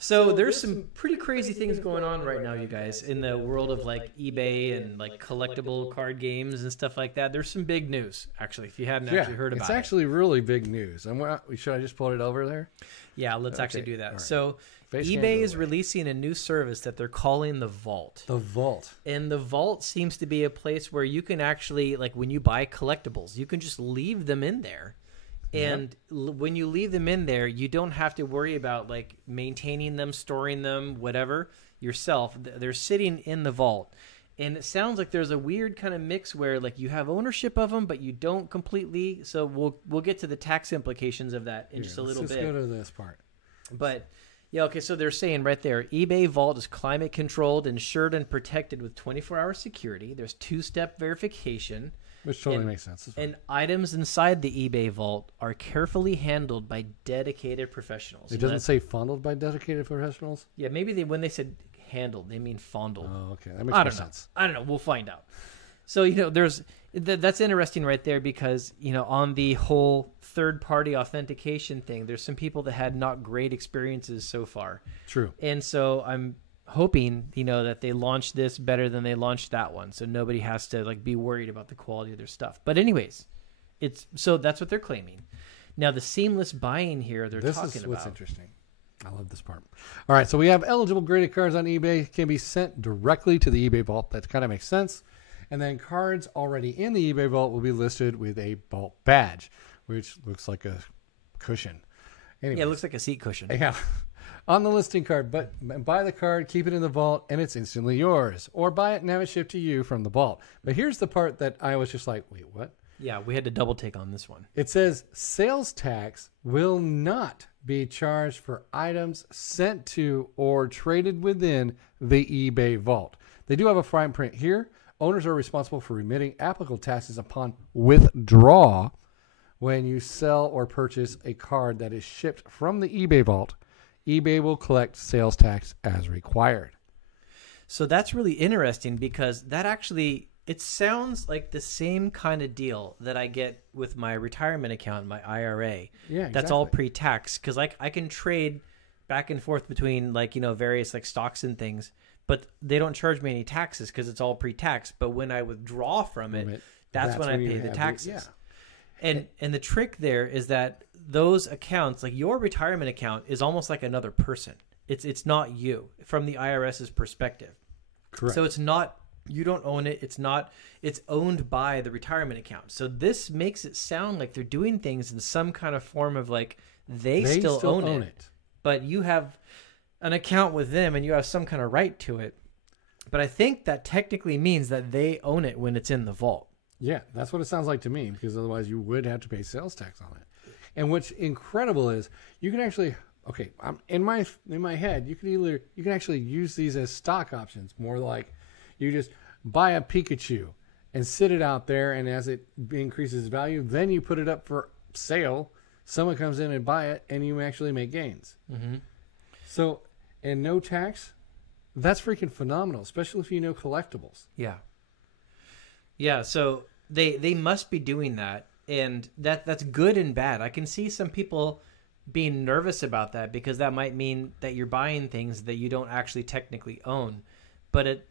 So there's some pretty crazy things going on right now, you guys, in the world of like eBay and like collectible card games and stuff like that. There's some big news, actually, if you hadn't actually heard about it. It's actually really big news. Should I just pull it over there? Yeah, let's actually do that. Right. So Face eBay is releasing a new service that they're calling the Vault. The Vault. And the Vault seems to be a place where you can actually, like when you buy collectibles, you can just leave them in there. And when you leave them in there, you don't have to worry about like maintaining them, storing them, whatever yourself. They're sitting in the vault. And it sounds like there's a weird kind of mix where like you have ownership of them, but you don't completely. So we'll get to the tax implications of that in just a little bit. Let's go to this part. But yeah, okay, so they're saying right there, eBay Vault is climate controlled, insured, and protected with 24-hour security. There's two-step verification. Which totally makes sense. And items inside the eBay Vault are carefully handled by dedicated professionals. It doesn't say fondled by dedicated professionals? Yeah, maybe when they said handled, they mean fondled. Oh, okay. That makes more sense. I don't know. We'll find out. So, that's interesting right there because, on the whole third-party authentication thing, there's some people that had not great experiences so far. True. And so I'm hoping, that they launch this better than they launched that one. So nobody has to like be worried about the quality of their stuff. But anyways, so that's what they're claiming. Now the seamless buying here they're talking about. This is what's interesting. I love this part. All right. So we have eligible graded cards on eBay can be sent directly to the eBay Vault. That kind of makes sense. And then cards already in the eBay Vault will be listed with a Vault badge, which looks like a cushion. Anyways, yeah, it looks like a seat cushion. Yeah. On the listing card, but buy the card, keep it in the vault, and it's instantly yours. Or buy it and have it shipped to you from the vault. But here's the part that I was just like, wait, what? Yeah, we had to double take on this one. It says sales tax will not be charged for items sent to or traded within the eBay Vault. They do have a fine print here. Owners are responsible for remitting applicable taxes upon withdrawal when you sell or purchase a card that is shipped from the eBay Vault. eBay will collect sales tax as required. So that's really interesting because that actually, it sounds like the same kind of deal that I get with my retirement account, my IRA. Yeah, exactly. That's all pre-tax because I can trade back and forth between various like stocks and things, but they don't charge me any taxes because it's all pre-tax. But when I withdraw from it, that's when I pay the taxes. And the trick there is that those accounts, like your retirement account, is almost like another person. It's not you from the IRS's perspective. Correct. So it's not, you don't own it. It's owned by the retirement account. So this makes it sound like they're doing things in some kind of form of like they still own it, but you have an account with them and you have some kind of right to it. But I think that technically means that they own it when it's in the vault. Yeah, that's what it sounds like to me, because otherwise you would have to pay sales tax on it. And what's incredible is you can actually, in my head, you can actually use these as stock options. More like you just buy a Pikachu and sit it out there, and as it increases value, then you put it up for sale. Someone comes in and buy it, and you actually make gains. Mm-hmm. So, and no tax, that's freaking phenomenal, especially if you know collectibles. Yeah. Yeah, so they must be doing that, and that's good and bad. I can see some people being nervous about that because that might mean that you're buying things that you don't actually technically own. But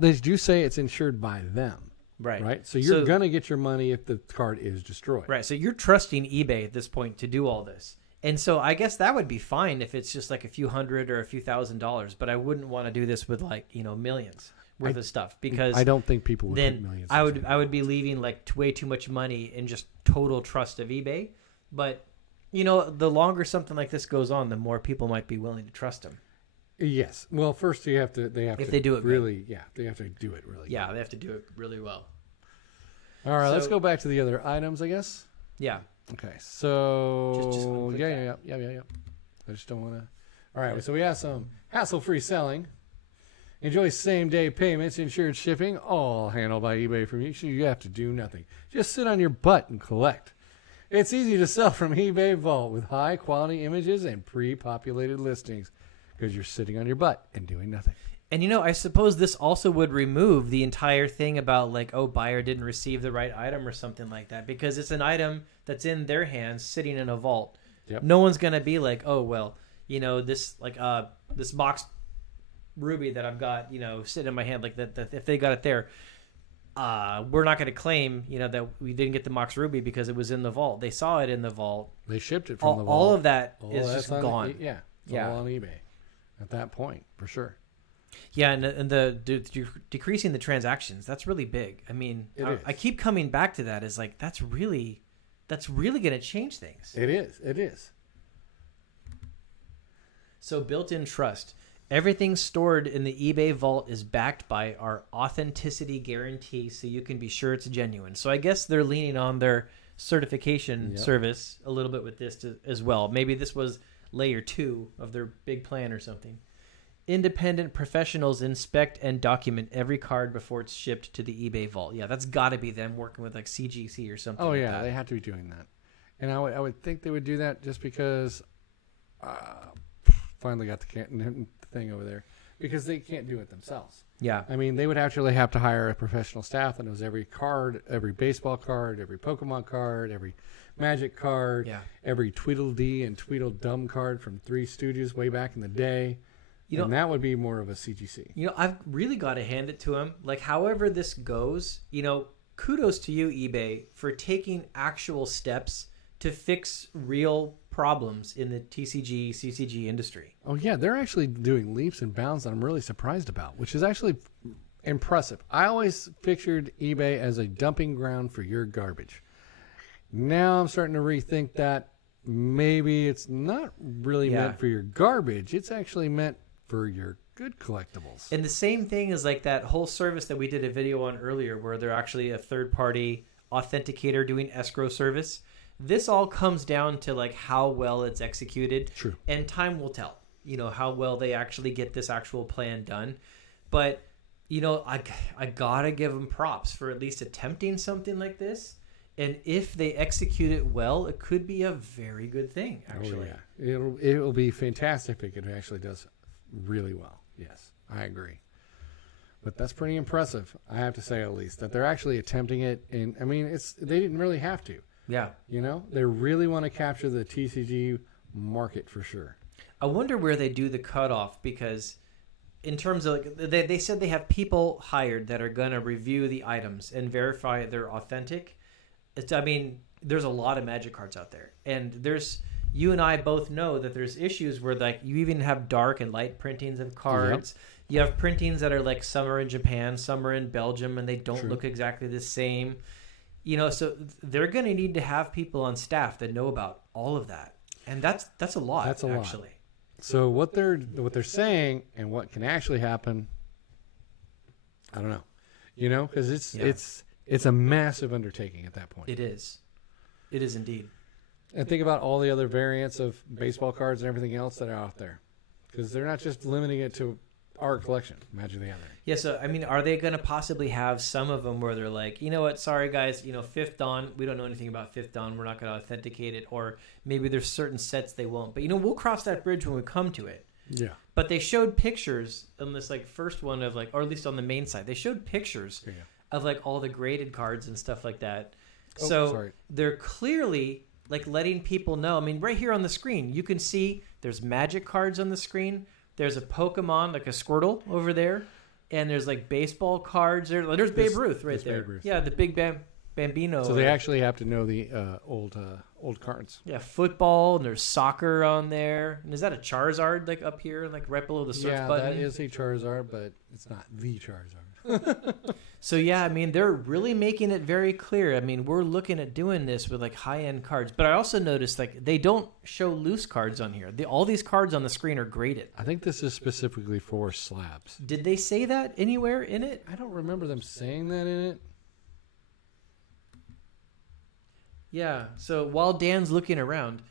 they do say it's insured by them. Right. So you're going to get your money if the card is destroyed. Right. So you're trusting eBay at this point to do all this. And so I guess that would be fine if it's just like a few $100 or a few $1,000s, but I wouldn't want to do this with millions worth of stuff, because I don't think people would then put millions. I would be leaving way too much money in just total trust of eBay. But the longer something like this goes on, the more people might be willing to trust them. Yes. Well, first they have to do it really good. Yeah, they have to do it really Yeah, good. they have to do it really well. All right, let's go back to the other items, I guess. Yeah. Okay. So just yeah. I just don't want to. All right. So we have some hassle-free selling. Enjoy same-day payments, insured shipping, all handled by eBay from you, so you have to do nothing. Just sit on your butt and collect. It's easy to sell from eBay Vault with high-quality images and pre-populated listings because you're sitting on your butt and doing nothing. And, I suppose this also would remove the entire thing about buyer didn't receive the right item or something like that, because it's an item that's in their hands sitting in a vault. Yep. No one's going to be like, oh, well, this this box ruby that I've got, sitting in my hand, like that if they got it there, we're not going to claim, that we didn't get the Mox Ruby because it was in the vault. They saw it in the vault. They shipped it from the vault. All of that is just gone. It's all on eBay at that point, for sure. Yeah, and the decreasing the transactions, that's really big. I mean, I keep coming back to that. Is like that's really going to change things. It is. So built-in trust. Everything stored in the eBay vault is backed by our authenticity guarantee, so you can be sure it's genuine. So I guess they're leaning on their certification service a little bit with this as well. Maybe this was layer 2 of their big plan or something. Independent professionals inspect and document every card before it's shipped to the eBay vault. Yeah, that's got to be them working with like CGC or something. Oh, yeah, they have to be doing that. And I would think they would do that just because finally got the thing over there, because they can't do it themselves. Yeah. I mean, they would actually have to hire a professional staff that knows every card, every baseball card, every Pokemon card, every Magic card, every Tweedledee and Tweedledum card from Three Stooges way back in the day. And that would be more of a CGC. I've really got to hand it to them. Like, however this goes, kudos to you, eBay, for taking actual steps to fix real problems in the TCG, CCG industry. Oh, yeah. They're actually doing leaps and bounds that I'm really surprised about, which is actually impressive. I always pictured eBay as a dumping ground for your garbage. Now I'm starting to rethink that maybe it's not really meant for your garbage. It's actually meant for your good collectibles. And the same thing is like that whole service that we did a video on earlier, where they're actually a third-party authenticator doing escrow service. This all comes down to like how well it's executed. True. And time will tell, how well they actually get this actual plan done. But, I gotta give them props for at least attempting something like this. And if they execute it well, it could be a very good thing, actually. Oh, yeah. It'll be fantastic if it actually does really well. Yes, I agree. But that's pretty impressive, I have to say, at least, that they're actually attempting it. And I mean, they didn't really have to. Yeah. They really want to capture the TCG market for sure. I wonder where they do the cutoff, because in terms of, like, they said they have people hired that are going to review the items and verify they're authentic. There's a lot of Magic cards out there. And you and I both know that there's issues where, like, you even have dark and light printings of cards. Yep. You have printings that are like some are in Japan, some are in Belgium, and they don't look exactly the same. So they're going to need to have people on staff that know about all of that. And that's a lot. That's a lot. So what they're saying and what can actually happen, I don't know. Because it's a massive undertaking at that point. It is indeed. And think about all the other variants of baseball cards and everything else that are out there, because they're not just limiting it to our collection, Magic the Gathering. Yeah, so are they going to possibly have some of them where they're like, you know what, sorry guys, Fifth Dawn, we don't know anything about Fifth Dawn, we're not going to authenticate it, or maybe there's certain sets they won't. But we'll cross that bridge when we come to it. Yeah. But they showed pictures on this first one of or at least on the main side, they showed pictures of all the graded cards and stuff like that. They're clearly letting people know. Right here on the screen, you can see there's Magic cards on the screen. There's a Pokemon, like a Squirtle over there. And there's baseball cards there. There's Babe Ruth right there. Babe Ruth. Yeah, the big Bambino. So they actually have to know the old cards. Yeah, football, and there's soccer on there. And is that a Charizard up here, right below the search button? Yeah, that is a Charizard, but it's not the Charizard. So yeah, they're really making it very clear. We're looking at doing this with high-end cards. But I also noticed they don't show loose cards on here. All these cards on the screen are graded. I think this is specifically for slabs. Did they say that anywhere in it? I don't remember them saying that in it. Yeah, so while Dan's looking around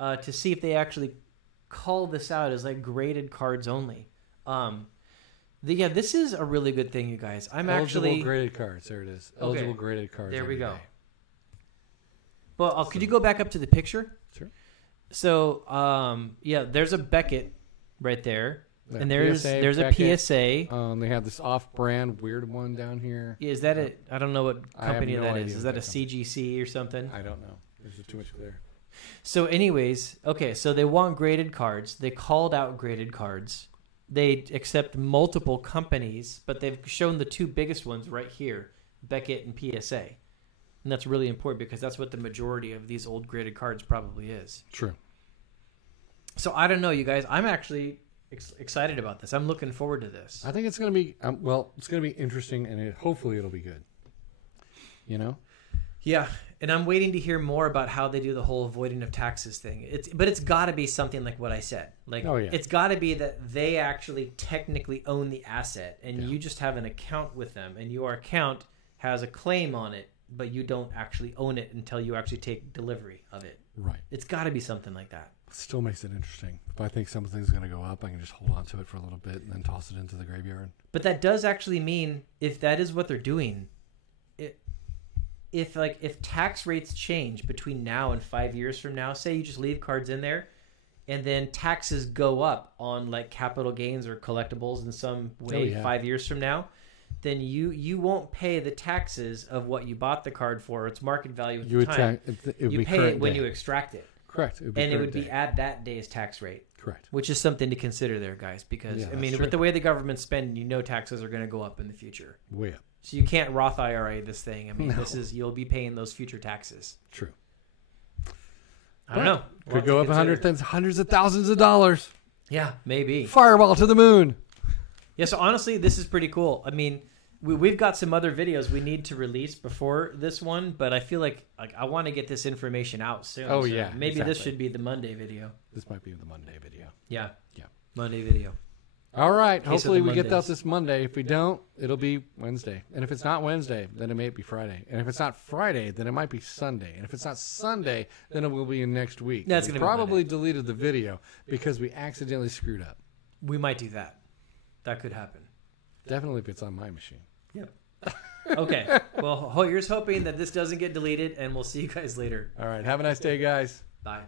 to see if they actually call this out as graded cards only. This is a really good thing, you guys. Eligible graded cards. There it is. Eligible graded cards. There we go. Well, could you go back up to the picture? Sure. So, there's a Beckett right there. And there's a PSA. They have this off-brand weird one down here. Yeah, is that it? I don't know what company that is. Is that a CGC or something? I don't know. There's too much there. So anyways, okay, so they want graded cards. They called out graded cards. They accept multiple companies, but they've shown the two biggest ones right here, Beckett and PSA. And that's really important because that's what the majority of these old graded cards probably is. True. So I don't know, you guys. I'm actually excited about this. I'm looking forward to this. I think it's going to be, it's going to be interesting, and hopefully it'll be good. You know? Yeah, and I'm waiting to hear more about how they do the whole avoiding of taxes thing. But it's got to be something like what I said. Like, it's got to be that they actually technically own the asset, and you just have an account with them, and your account has a claim on it, but you don't actually own it until you actually take delivery of it. Right. It's got to be something like that. Still makes it interesting. If I think something's going to go up, I can just hold on to it for a little bit and then toss it into the graveyard. But that does actually mean, if that is what they're doing, if tax rates change between now and 5 years from now, say you just leave cards in there, and then taxes go up on like capital gains or collectibles in some way 5 years from now, then you won't pay the taxes of what you bought the card for, its market value at the time. You pay it when you extract it. Correct. It would be at that day's tax rate. Correct. Which is something to consider there, guys, because with the way the government's spending, taxes are going to go up in the future. Way up. So you can't Roth IRA this thing. I mean, you'll be paying those future taxes. True. I don't know. Could go up hundreds of thousands of dollars. Yeah, maybe. Fireball to the moon. Yeah, so honestly, this is pretty cool. I mean, we've got some other videos we need to release before this one, but I feel like I want to get this information out soon. Oh, so yeah. Maybe this should be the Monday video. This might be the Monday video. Yeah. Yeah. Monday video. All right. Hopefully we get out this Monday. If we don't, it'll be Wednesday. And if it's not Wednesday, then it may be Friday. And if it's not Friday, then it might be Sunday. And if it's not Sunday, then it will be next week. That's going to probably deleted the video because we accidentally screwed up. We might do that. That could happen. Definitely if it's on my machine. Yep. Okay. Well, here's hoping that this doesn't get deleted, and we'll see you guys later. All right. Have a nice day, guys. Bye.